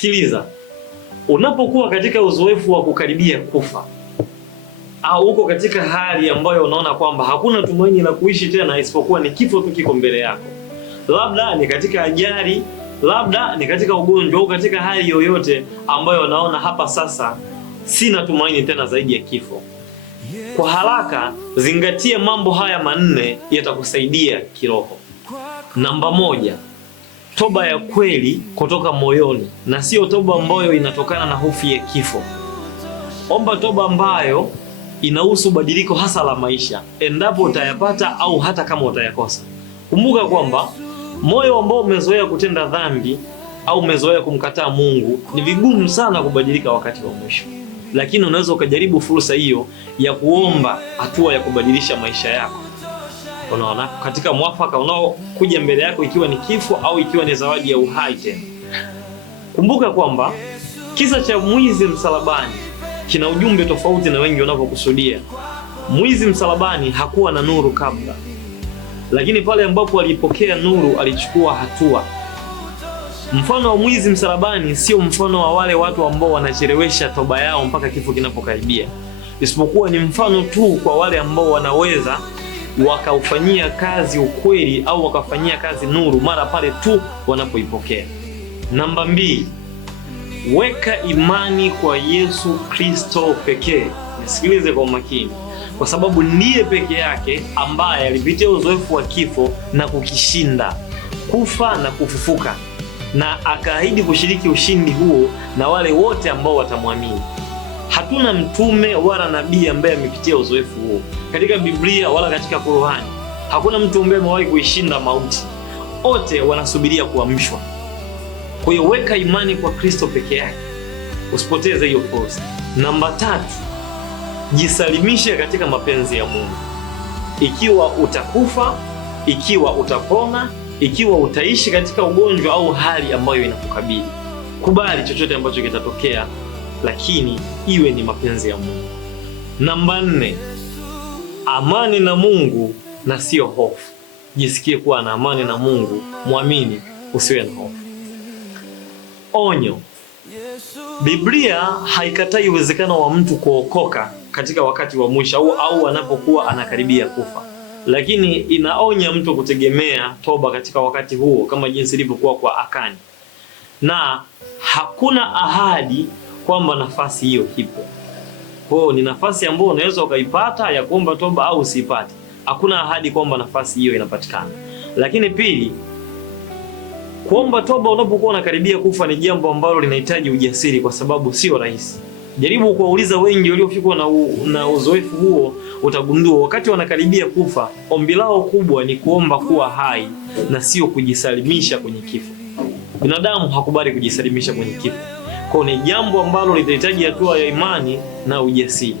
Sikiliza, unapokuwa katika uzoefu wa kukaribia kufa au uko katika hali ambayo unaona kwamba hakuna tumaini la kuishi tena isipokuwa ni kifo tu kiko mbele yako, labda ni katika ajali, labda ni katika ugonjwa au katika hali yoyote ambayo unaona hapa sasa sina tumaini tena zaidi ya kifo, kwa haraka zingatia mambo haya manne, yatakusaidia kiroho. Namba moja, toba ya kweli kutoka moyoni, na sio toba ambayo inatokana na hofu ya kifo. Omba toba ambayo inahusu badiliko hasa la maisha, endapo utayapata au hata kama utayakosa. Kumbuka kwamba moyo ambao umezoea kutenda dhambi au umezoea kumkataa Mungu, ni vigumu sana kubadilika wakati wa mwisho. Lakini unaweza ukajaribu fursa hiyo ya kuomba hatua ya kubadilisha maisha yako. Unaona, katika mwafaka unaokuja mbele yako, ikiwa ni kifo au ikiwa ni zawadi ya uhai tena. Kumbuka kwamba kisa cha mwizi msalabani kina ujumbe tofauti na wengi wanavyokusudia. Mwizi msalabani hakuwa na nuru kabla, lakini pale ambapo alipokea nuru alichukua hatua. Mfano wa mwizi msalabani sio mfano wa wale watu ambao wanachelewesha toba yao mpaka kifo kinapokaribia, isipokuwa ni mfano tu kwa wale ambao wanaweza wakaufanyia kazi ukweli au wakafanyia kazi nuru mara pale tu wanapoipokea. Namba 2, weka imani kwa Yesu Kristo pekee. Nisikilize kwa makini, kwa sababu ndiye peke yake ambaye alipitia uzoefu wa kifo na kukishinda, kufa na kufufuka, na akaahidi kushiriki ushindi huo na wale wote ambao watamwamini. Hatuna mtume wala nabii ambaye amepitia uzoefu huo katika Biblia wala katika Qur'ani. Hakuna mtu ambaye amewahi kuishinda mauti. Wote wanasubiria kuamshwa. Kwa hiyo weka imani kwa Kristo peke yake, usipoteze hiyo fursa. Namba 3, jisalimishe katika mapenzi ya Mungu. Ikiwa utakufa, ikiwa utapona, ikiwa utaishi katika ugonjwa au hali ambayo inakukabili, kubali chochote ambacho kitatokea, lakini iwe ni mapenzi ya Mungu. Namba 4, amani na Mungu na sio hofu. Jisikie kuwa na amani na Mungu, muamini, usiwe na hofu. Onyo: Biblia haikatai uwezekano wa mtu kuokoka katika wakati wa mwisho au anapokuwa anakaribia kufa, lakini inaonya mtu kutegemea toba katika wakati huo, kama jinsi ilivyokuwa kwa Akani. Na hakuna ahadi kwamba nafasi hiyo ipo. Kwa hiyo ni nafasi ambayo unaweza ukaipata ya kuomba toba au usipate. Hakuna ahadi kwamba nafasi hiyo inapatikana. Lakini pili, kuomba toba unapokuwa unakaribia kufa ni jambo ambalo linahitaji ujasiri, kwa sababu sio rahisi. Jaribu kuwauliza wengi waliofikwa na uzoefu huo, utagundua wakati wanakaribia kufa, ombi lao kubwa ni kuomba kuwa hai na sio kujisalimisha kwenye kifo. Binadamu hakubali kujisalimisha kwenye kifo. Kwa ni jambo ambalo litahitaji hatua ya imani na ujasiri.